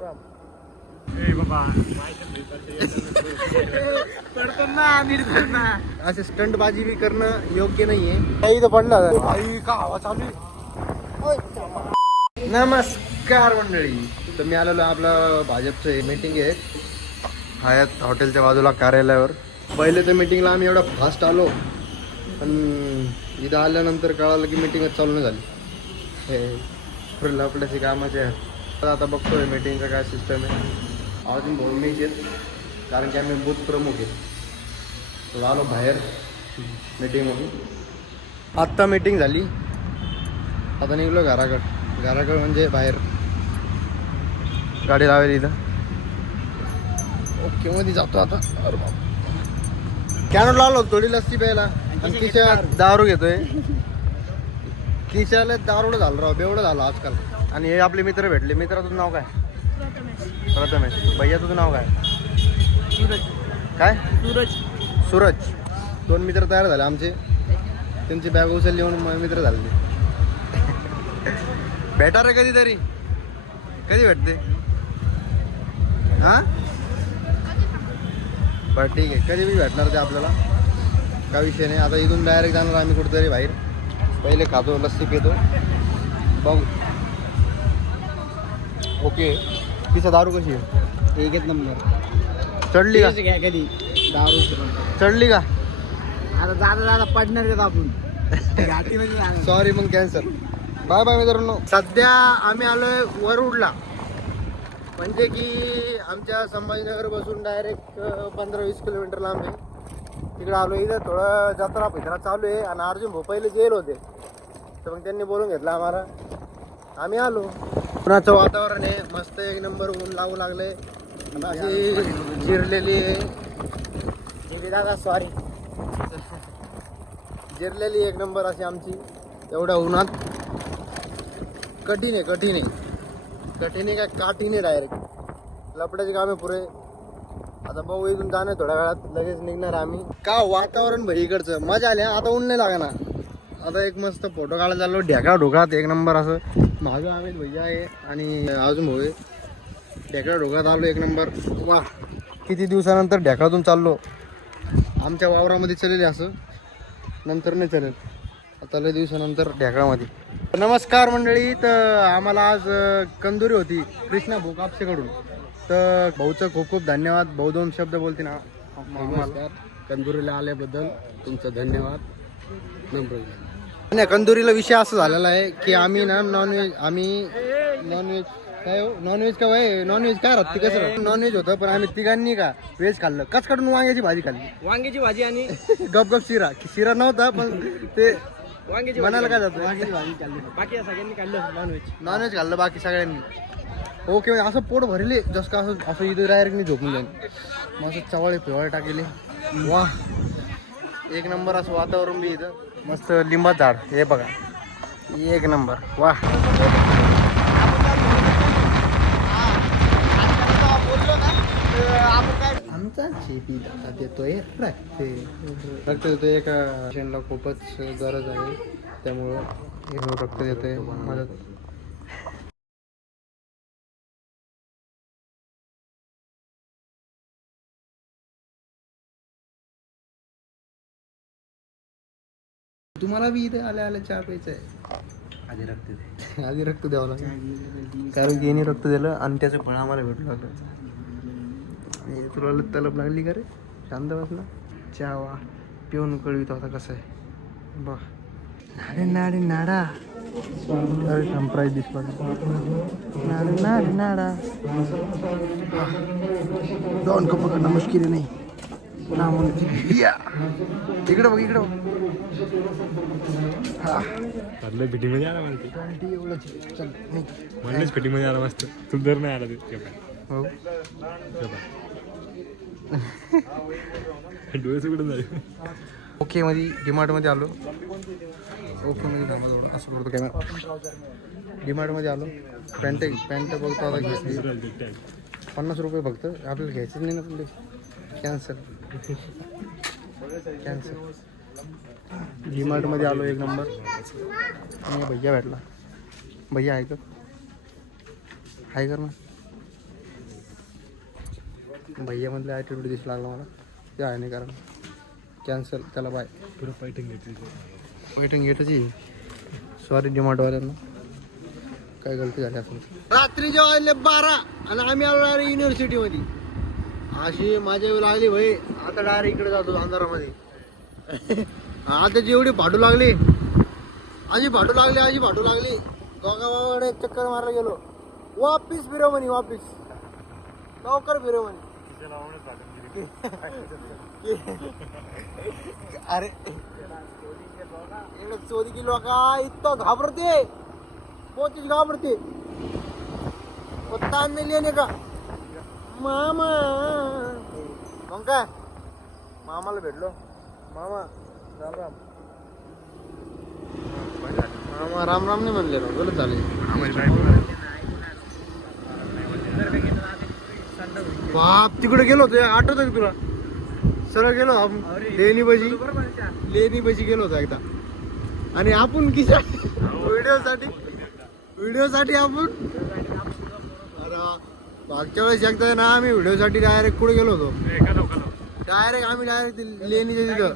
राम. असे स्टंटबाजी बी करणं योग्य नाहीये. काही तर पडला का आवाज चालू आहे. नमस्कार मंडळी. तर मी आलेलो आपलं भाजपचं मीटिंग आहे हयात हॉटेलच्या बाजूला कार्यालयावर. पहिले तर मीटिंगला आम्ही एवढा फास्ट आलो पण इथं आल्यानंतर कळालं की मीटिंगच चालू नाही झाली. हे फुल आपल्याचे कामाचे आता बघतोय मीटिंगचं काय सिस्टम आहे. अजून दोन मीच आहेत कारण की आम्ही बूथ प्रमुख आहे. तर आलो बाहेर मीटिंगमधून. आत्ता मीटिंग झाली. आता निघलो घराकडं म्हणजे बाहेर गाडी लावायला इथं. ओके मध्ये जातो आता. कॅनोट लावलो थोडी लस्सी प्यायला आणि किशा दारू घेतोय. किशाला दारूड झालं राव बेवढं झालं आजकाल. आणि हे आपले मित्र भेटले. मित्राचं नाव काय? प्रथमेश. भैया तुझं नाव काय? सूरज. काय? सूरज. दोन मित्र तयार झाले आमचे. त्यांची बॅग उचलली म्हणून मित्र झाले. भेटा रे कधीतरी. कधी भेटते? हां बरं ठीक आहे. कधी बी भेटणार ते आपल्याला काय विषय नाही. आता इथून डायरेक्ट जाणार आम्ही कुठेतरी बाहेर. पहिले खातो लस्सी पितो बघू. ओके. तिचा दारू कशी आहे? एकच नंबर. चढली का? कधी दारू चढली का? आता जाता पडणार आहेत आपण घाटीमध्ये. सॉरी मग कॅन्सर. बाय बाय मित्रांनो. सध्या आम्ही आलोय वरुडला. म्हणजे की आमच्या संभाजीनगर बसून डायरेक्ट 15-20 किलोमीटर लांब आहे. तिकडे आलो. इथं थोडं जत्रा फित्रा चालू आहे आणि अर्जुन भाऊ पहिले जेल होते तर मग त्यांनी बोलून घेतलं आम्हाला. आम्ही आलो. उन्हाचं वातावरण आहे मस्त एक नंबर. ऊन लागू लागले. अशी जिरलेली आहे दादा. सॉरी जिरलेली एक नंबर अशी आमची. एवढ्या उन्हात कठीण आहे काय काठीण आहे डायरेक्ट. लपड्याचे कामे पुरे. आता भाऊ इथून जाणे थोड्या वेळात लगेच निघणार आम्ही. का वातावरण भाई इकडचं मजा आली. आता ऊन नाही लागणार. आता एक मस्त फोटो काढायला चाललो ढेका ढोकात एक नंबर असं. माझं अमित भैया आहे आणि अजून भाऊ आहे. ढेका ढोकात आलो एक नंबर. वा किती दिवसानंतर ढेकातून चाललो. आमच्या वावरामध्ये चलेल असं नंतर नाही चालेल. आता लय दिवसानंतर ढेकामध्ये. नमस्कार मंडळी. तर आम्हाला आज कंदुरी होती कृष्णा भाऊ कापसेकडून. तर भाऊचं खूप खूप धन्यवाद. भाऊ दोन शब्द बोलते ना. नमस्कार. कंदुरीला आल्याबद्दल तुमचं धन्यवाद. नाही कंदुरीला विषय असं झालेला आहे की आम्ही ना नॉनव्हेज काय हो नॉनव्हेज का वय नॉनव्हेज काय राहते कसं राहतं. नॉनव्हेज होतं पण आम्ही तिघांनी का व्हेज खाल्लं. कच काढून वांग्याची भाजी खाल्ली. वांग्याची भाजी आणि गप शिरा नव्हता पण ते वांग्याची मनाला काय जातं. वांग्याची भाजी खाल्ली. बाकी सगळ्यांनी खाल्लं नॉनव्हेज खाल्लं बाकी सगळ्यांनी. ओके असं पोट भरले जसं का असं इथं डायरेक्ट मी झोपून जाईल. मग असं चवळे पिवळे टाकेले. वा एक नंबर असं वातावरण बी इथं. मस्त लिंबाचं झाड हे बघा एक नंबर. वा आमचा शेती दादा देतोय रक्त देतोय. एका पेशंटला खूपच गरज आहे त्यामुळं रक्त देतोय मदत. तुम्हाला बी इथे आल्या चहा प्यायचा आहे. आधी रक्त द्यावं लागेल कारण की यांनी रक्त दिलं आणि त्याचं फळ आम्हाला भेटू लागलं. तुला तलब लागली का रे? शांत बसला. चहा वा पिऊन कळवितो आता कसं आहे बघ. नाडे नाडा प्राईज दिसला. नाडे नाडा दोन कप पकडणं मुश्किल नाही ना म्हणून. इकडं बघ इकडं बघ. हा फिटिंग मध्ये आला म्हणते. म्हणलेच फिटिंग मध्ये आला मस्त. तू दर नाही आला ते हो डोळे सुकडून झाले. ओके मध्ये डीमार्टमध्ये आलो. ओके मध्ये असं करतो कॅमेरा. डीमार्टमध्ये आलो. पॅन्ट बघतो आता घेतली 50 रुपये फक्त. आपल्याला घ्यायचंच नाही ना पण कॅन्सल. डीमार्टमध्ये आलो एक नंबर. आणि भैया भेटला. भैया आहे का ना भैयामधले ॲटिट्यूड दिसला लागला मला ते आहे नाही कारण कॅन्सल त्याला बाय पुढं पैठण घेतली पैठण गेटची सॉरी डिमांडवाल्यांना काय गलती झाली असेल रात्रीचे वाजले 12 आणि आम्ही आलो डायरेक्ट युनिव्हर्सिटीमध्ये अशी माझ्या वेळ लागली भाई आता डायरेक्ट इकडे जातो अंधारामध्ये आता जेवढी भाडू लागली अशी भाडू लागली दोघांकडे चक्कर मारायला गेलो वापिस फिरव म्हणे वापिस लवकर फिरव म्हणे अरे चोरी की लोक इतकं घाबरते पोचीच घाबरते पत्ता नाही लिहिणे का मामा मग काय मामाला भेटलो मामा राम राम मामा राम राम नाही म्हणले ना बोलत झाले बाप तिकडे गेलो होतो आठवत का तुला सरळ गेलो आपण लेणी बजी गेलो होतो एकदा आणि आपण किशा व्हिडिओसाठी आपण अरे मागच्या वेळेस एकदा ना आम्ही व्हिडिओसाठी डायरेक्ट कुठे गेलो होतो डायरेक्ट लेणीच्या तिथं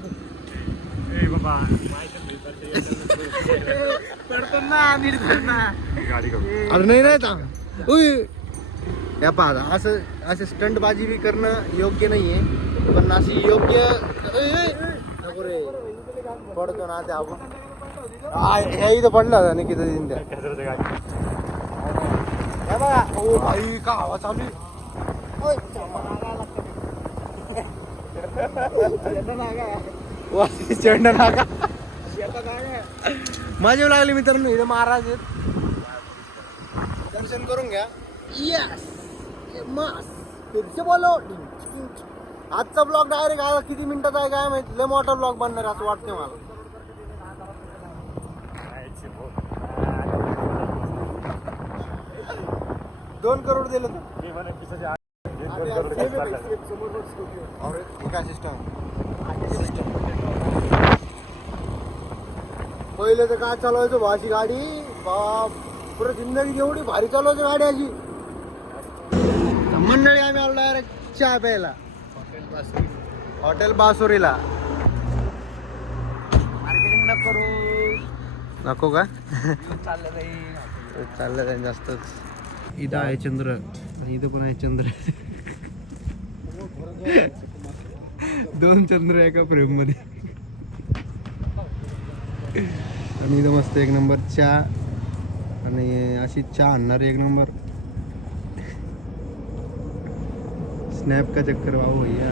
अरे नाही या पाहा असं स्टंटबाजी बी करणं योग्य नाहीये पण अशी योग्य नको रे पडतो ना ते आपण ह्या इथं पडला होता नाही किती त्या बघा ओ भाई का हवा चालू माझे लागले मित्रांनो इथं महाराज आहेत दर्शन करून घ्या यस मस्त बोलो आजचा ब्लॉग डायरेक्ट आता किती मिनिटाचा आहे काय माहिती लय मोठा ब्लॉग बनणार असं वाटतंय मला 2 करोड दिले पहिले तर काय चालवायचं भाशी गाडी बाप पुरं जिंदगी एवढी भारी चालवायची गाडी अशी मंडळी आम्ही आलो डायरेक्ट चहा प्यायला हॉटेल बासुरीला मार्केटिंग नको करू नको का चाललं जाईल जास्तच इथं आहे चंद्र आणि इथं पण आहे चंद्र 2 चंद्र एका फ्रेम मध्ये आणि इथं मस्त एक नंबर चहा आणि अशी चहा आणणार एक नंबर स्नॅप का चक्कर वाव भैया